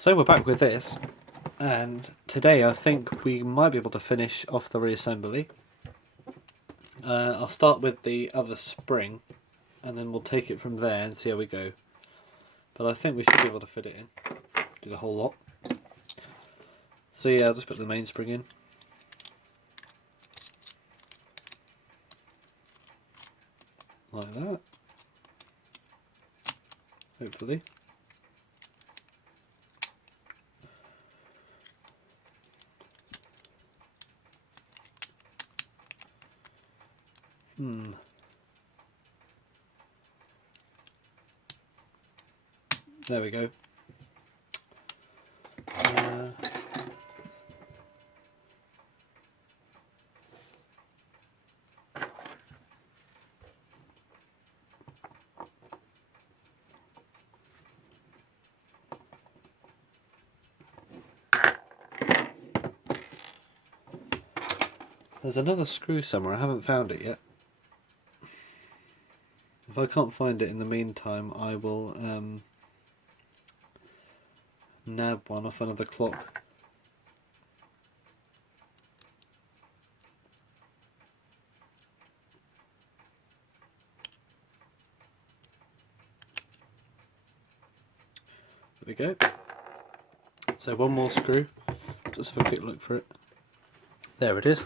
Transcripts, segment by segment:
So we're back with this, and today I think we might be able to finish off the reassembly. I'll start with the other spring, and then we'll take it from there and see how we go. But I think we should be able to fit it in, do the whole lot. So yeah, I'll just put the mainspring in. Like that. Hopefully. There we go. There's another screw somewhere, I haven't found it yet. If I can't find it in the meantime, I will nab one off another clock. There we go. So one more screw, just have a quick look for it. There it is.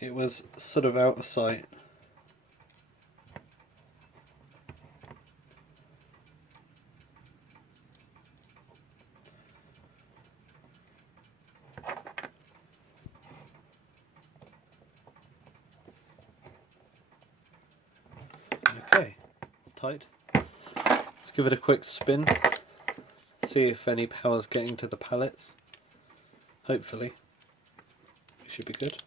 It was sort of out of sight. Okay, tight. Let's give it a quick spin, see if any power's getting to the pallets. Hopefully, it should be good.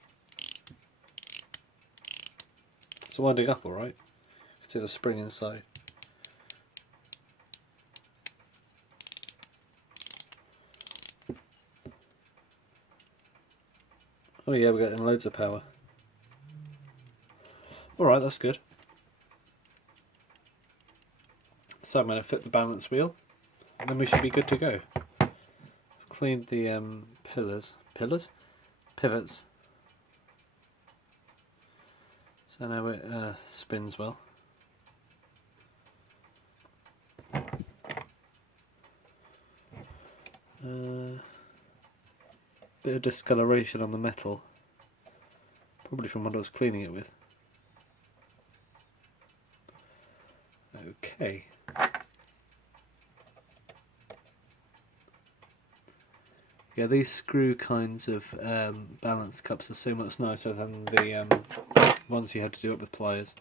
It's winding up alright. You can see the spring inside. Oh yeah, we're getting loads of power. Alright, that's good. So I'm going to fit the balance wheel, and then we should be good to go. I've cleaned the pivots. So now it spins well. Bit of discoloration on the metal, probably from what I was cleaning it with. Okay. Yeah, these screw kinds of balance cups are so much nicer than the ones you had to do up with pliers.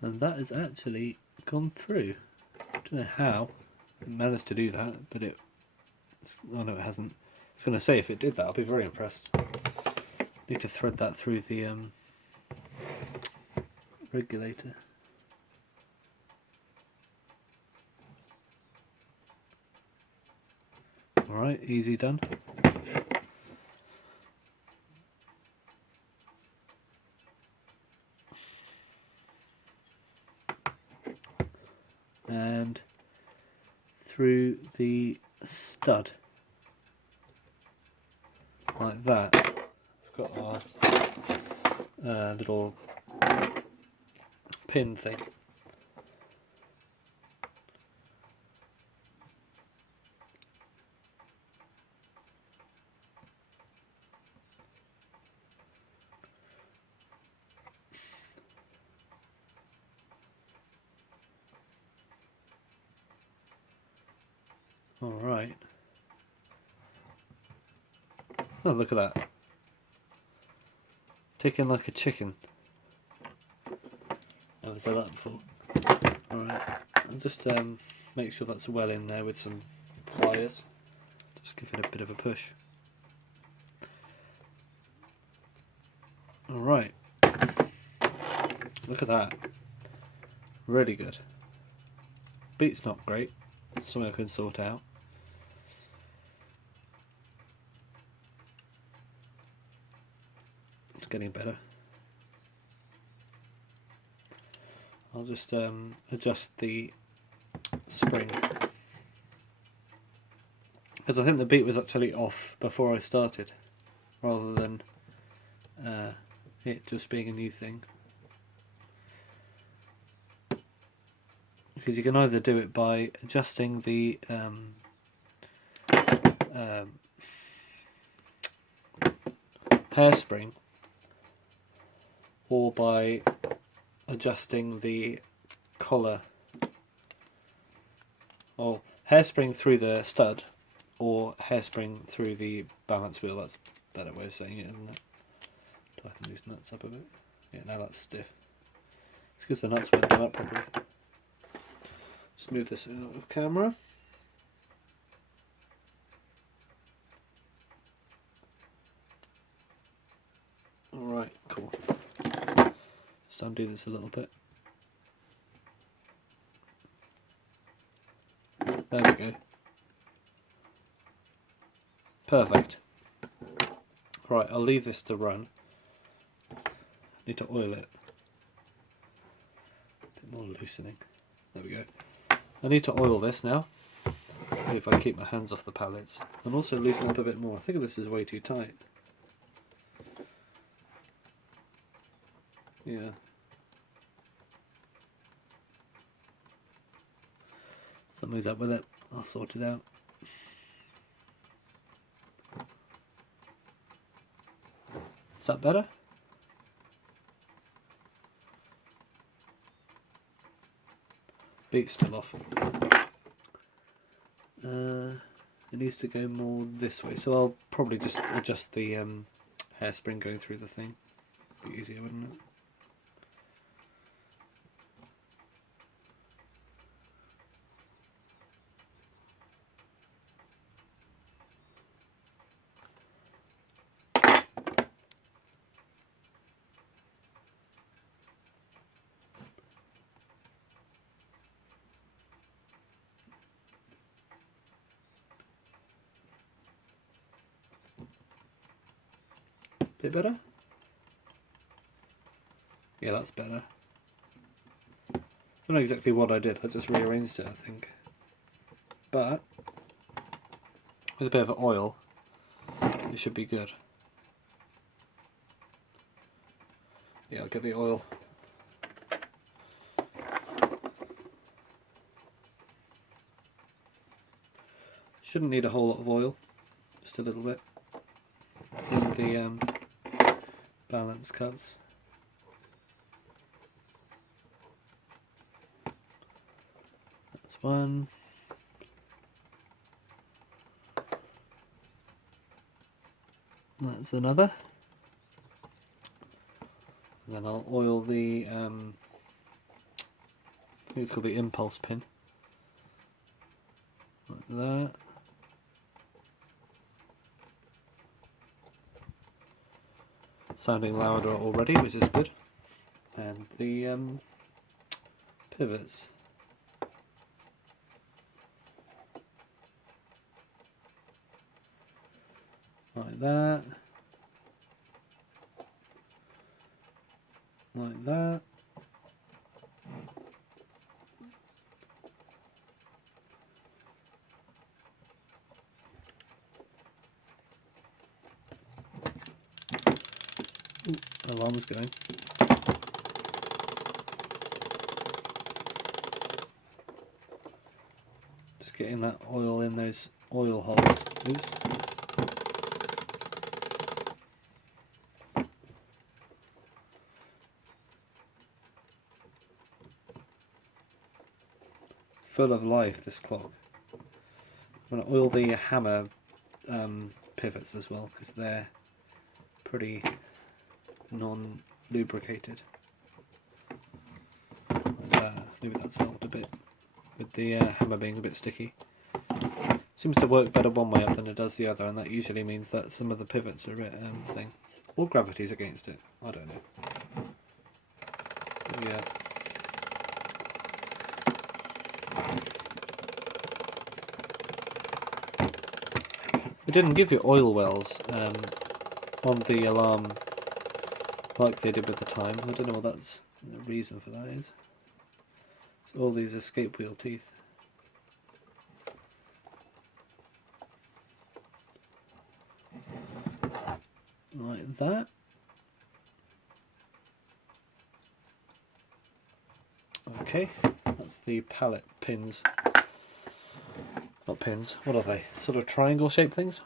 And that has actually gone through. I don't know how it managed to do that, but oh no, it hasn't. I was going to say, if it did that, I'll be very impressed. Need to thread that through the regulator. Alright, easy done. And through the stud, like that. We've got our little pin thing. Alright. Oh, look at that. Ticking like a chicken. Never said that before. Alright, I'll just make sure that's well in there with some pliers. Just give it a bit of a push. Alright. Look at that. Really good. Beat's not great. Something I can sort out. It's getting better. I'll just adjust the spring, because I think the beat was actually off before I started, rather than it just being a new thing. Because you can either do it by adjusting the hairspring, or by adjusting the collar, or hairspring through the stud, or hairspring through the balance wheel. That's a better way of saying it, isn't it? Tighten these nuts up a bit. Yeah, now that's stiff. It's because the nuts weren't done up properly. Let's move this out of camera. Alright, cool. Just undo this a little bit. There we go. Perfect. Right, I'll leave this to run. Need to oil it. A bit more loosening. There we go. I need to oil this now. See if I keep my hands off the pallets. And also loosen up a bit more. I think this is way too tight. Yeah. Something's up with it. I'll sort it out. Is that better? Beat's still off. It needs to go more this way, so I'll probably just adjust the hairspring going through the thing. Be easier, wouldn't it? Bit better? Yeah, that's better. I don't know exactly what I did, I just rearranged it, I think. But with a bit of oil, it should be good. Yeah, I'll get the oil. Shouldn't need a whole lot of oil, just a little bit. In the balance cups. That's one. That's another. And then I'll oil the, I think it's called the impulse pin. Like that. Sounding louder already, which is good. And the pivots. Like that. Like that. Ooh, alarm's going. Just getting that oil in those oil holes. Oops. Full of life, this clock. I'm going to oil the hammer pivots as well, because they're pretty non-lubricated. Maybe that's helped a bit with the hammer being a bit sticky. Seems to work better one way up than it does the other, and that usually means that some of the pivots are a bit thing. Or gravity's against it, I don't know. But yeah. We didn't give you oil wells on the alarm like they did with the time. I don't know what the reason for that is. all these escape wheel teeth. Like that. Okay, that's the pallet pins. Not pins, what are they? Sort of triangle shaped things.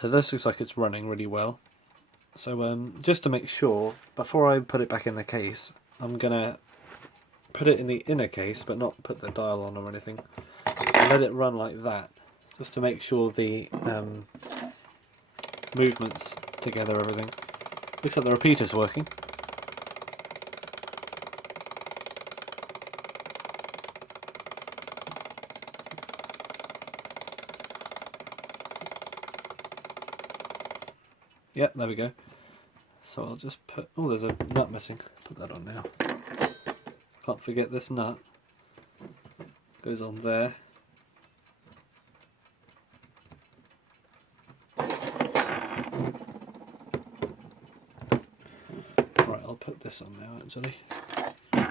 So this looks like it's running really well. So just to make sure, before I put it back in the case, I'm gonna put it in the inner case, but not put the dial on or anything. Let it run like that, just to make sure the movements together, everything. Looks like the repeater's working. Yep, there we go. So I'll just put, oh, there's a nut missing. Put that on now. Can't forget this nut. Goes on there. Right, I'll put this on now actually. Don't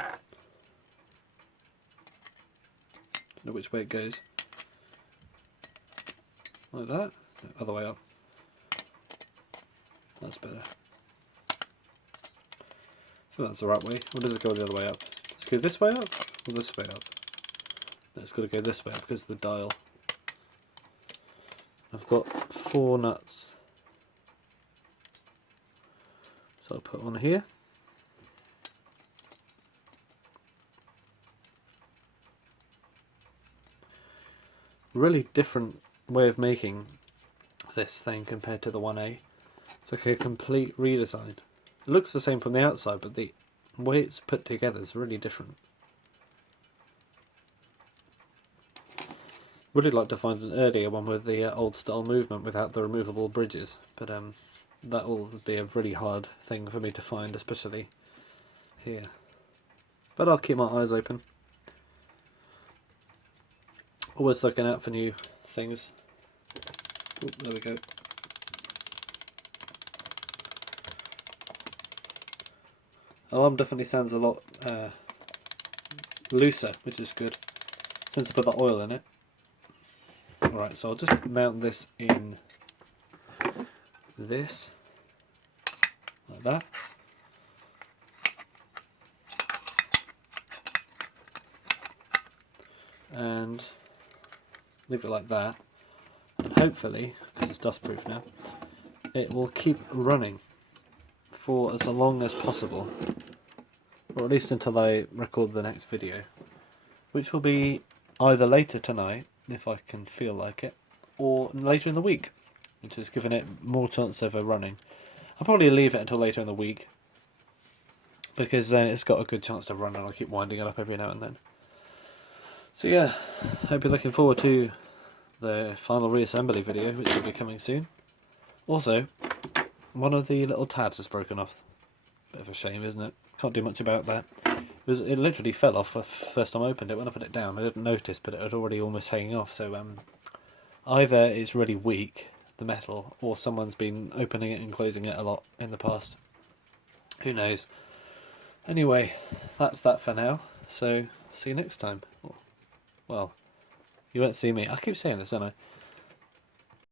know which way it goes. Like that? No, other way up. That's better. So that's the right way. Or does it go the other way up? Does it go this way up? Or this way up? No, it's got to go this way up because of the dial. I've got 4 nuts. So I'll put one here. Really different way of making this thing compared to the 1A. It's like a complete redesign. It looks the same from the outside, but the way it's put together is really different. Really like to find an earlier one with the old style movement without the removable bridges, but that will be a really hard thing for me to find, especially here. But I'll keep my eyes open. Always looking out for new things. Ooh, there we go. Alarm definitely sounds a lot looser, which is good, since I put the oil in it. Alright, so I'll just mount this in this, like that. And leave it like that. And hopefully, because it's dust proof now, it will keep running for as long as possible. Or at least until I record the next video. Which will be either later tonight, if I can feel like it, or later in the week, which is giving it more chance of running. I'll probably leave it until later in the week, because then it's got a good chance to run and I'll keep winding it up every now and then. So yeah, hope you're looking forward to the final reassembly video, which will be coming soon. Also, one of the little tabs is broken off. Bit of a shame, isn't it? Can't do much about that. It literally fell off the first time I opened it. When I put it down, I didn't notice, but it had already almost hanging off. So either it's really weak, the metal, or someone's been opening it and closing it a lot in the past. Who knows? Anyway, that's that for now. So see you next time. Well, you won't see me. I keep saying this, don't I?